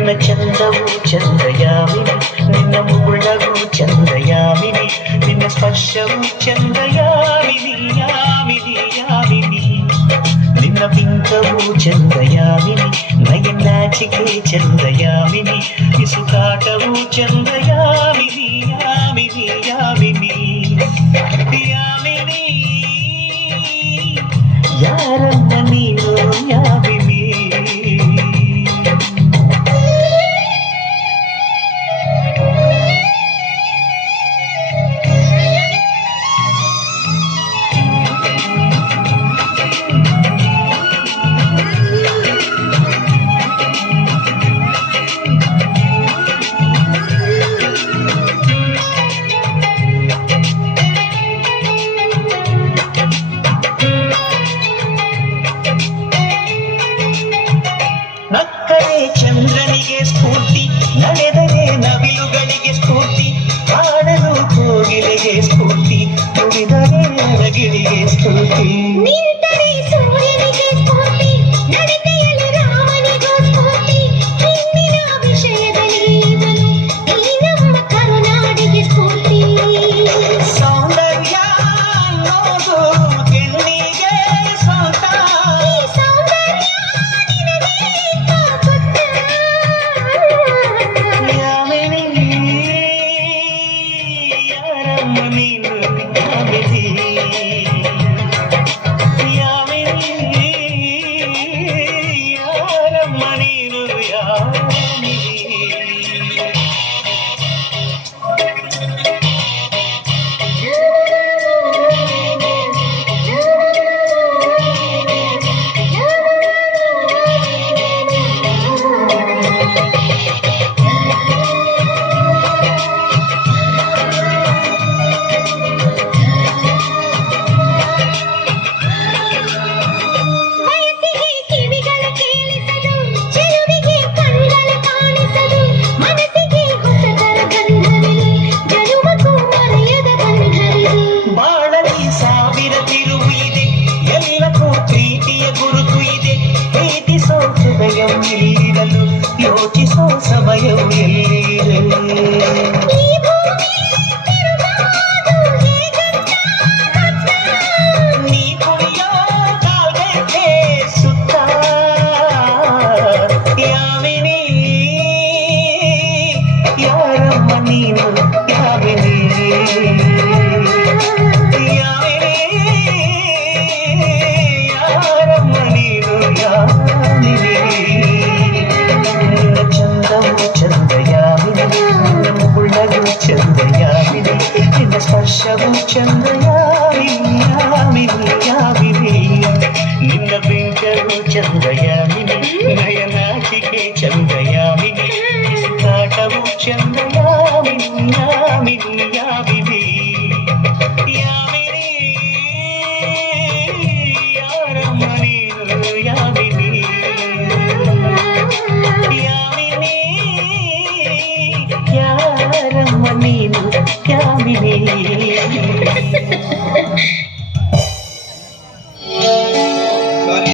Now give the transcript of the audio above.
ನಿನ್ನ ಚಂದವು ಚಂದಯಾಮಿನಿ ನಿನ್ನ ಮುಗುಳವು ಚಂದಯಾಮಿನಿ ನಿನ್ನ ಸ್ಪರ್ಶವು ಚಂದಯಾಮಿನಿ ಯಾಮಿನಿ ಯಾಮಿನಿ ನಿನ್ನ ಬಿಂಕವು ಚಂದಯಾಮಿನಿ ನಯನಾಚಿಕೆ ಚಂದಯಾಮಿನಿ ಇಸುಕಾಟವು ಚಂದಯಾಮಿನಿ ಯಾಮಿನಿ ಯಾಮಿನಿ ಯಾಮಿನಿ ಯಾರ ನಡೆದರೆ ಚಂದ್ರನಿಗೆ ಸ್ಫೂರ್ತಿ ನಡೆದರೆ ನವಿಲುಗಳಿಗೆ ಸ್ಫೂರ್ತಿ ಹಾಡಲು ಕೋಗಿಲೆಗೆ ಸ್ಫೂರ್ತಿ ನುಡಿದರೆ ನರಗಿಳಿಗೆ ಸ್ಫೂರ್ತಿ ಸಮಯವು ಇಲ್ಲಿರಲು ಯೋಚಿಸೋ ಸಮಯವು ಎಲ್ಲಿರಲು ಯಾವಿನ ಚಂದ್ರಯಾಮಿನಿಯಾಮಿನಿಯಾಮಿನಿ ನಿನ್ನ ಬಿಂಕರು ಚಂದ್ರಯಾಮಿನಿ ನಯನಾಚಿಕೆ ಚಂದ್ರಯಾಮಿನಿ ಕಾಟವು ಚಂದ್ರ Amen.